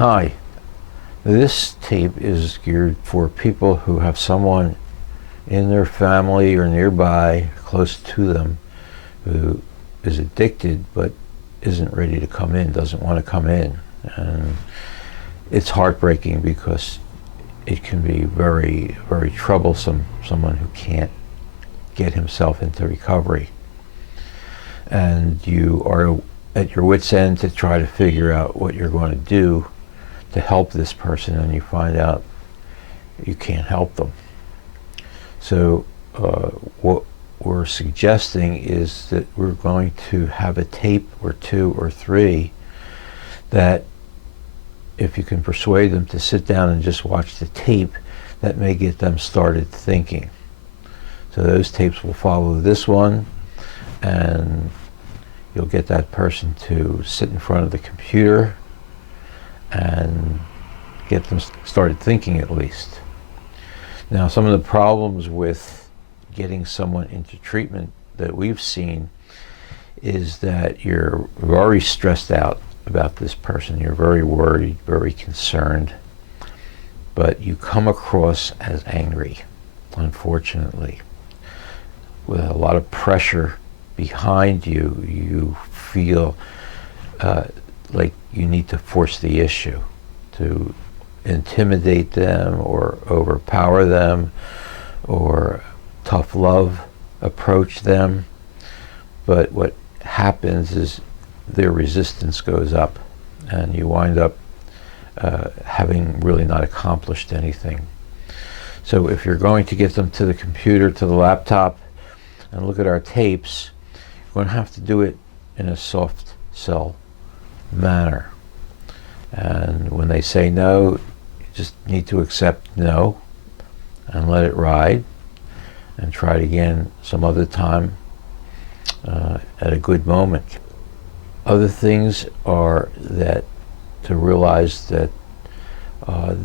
Hi, this tape is geared for people who have someone in their family or nearby, close to them, who is addicted but isn't ready to come in, doesn't want to come in. And it's heartbreaking because it can be very, very troublesome, someone who can't get himself into recovery. And you are at your wit's end to try to figure out what you're going to do to help this person, and you find out you can't help them. So what we're suggesting is that we're going to have a tape or two or three that, if you can persuade them to sit down and just watch the tape, that may get them started thinking. So those tapes will follow this one, and you'll get that person to sit in front of the computer and get them started thinking, at least. Now, some of the problems with getting someone into treatment that we've seen is that you're very stressed out about this person. You're very worried, very concerned, but you come across as angry, unfortunately. With a lot of pressure behind you, you feel like you need to force the issue, to intimidate them or overpower them or tough love approach them. But what happens is their resistance goes up, and you wind up having really not accomplished anything. So if you're going to get them to the computer, to the laptop, and look at our tapes, you're going to have to do it in a soft sell manner. And when they say no, you just need to accept no and let it ride, and try it again some other time at a good moment. Other things are that to realize that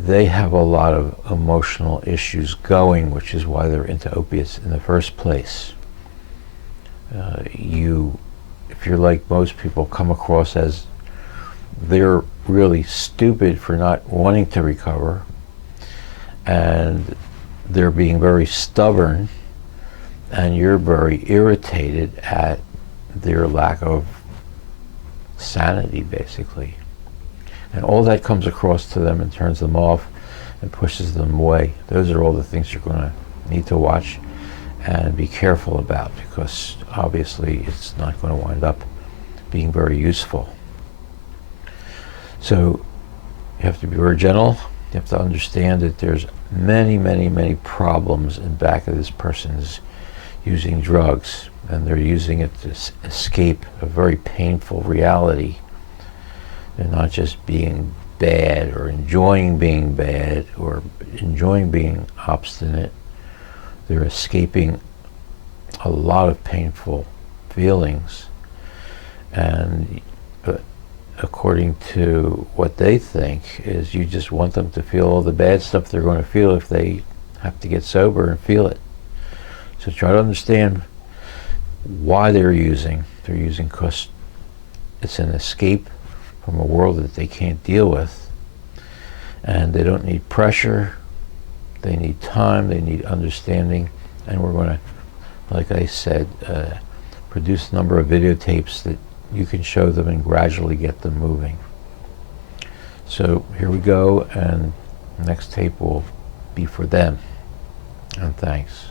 they have a lot of emotional issues going, which is why they're into opiates in the first place. If you're like most people, come across as they're really stupid for not wanting to recover, and they're being very stubborn, and you're very irritated at their lack of sanity, basically. And all that comes across to them and turns them off and pushes them away. Those are all the things you're going to need to watch and be careful about, because obviously it's not going to wind up being very useful. So you have to be very gentle. You have to understand that there's many, many, many problems in back of this person's using drugs, and they're using it to escape a very painful reality. They're not just being bad or enjoying being bad or enjoying being obstinate. They're escaping a lot of painful feelings, and according to what they think is you just want them to feel all the bad stuff they're going to feel if they have to get sober and feel it. So try to understand why they're using. They're using because it's an escape from a world that they can't deal with, and they don't need pressure. They need time, they need understanding, and we're going to, like I said, produce a number of videotapes that you can show them and gradually get them moving. So here we go, and the next tape will be for them. And thanks.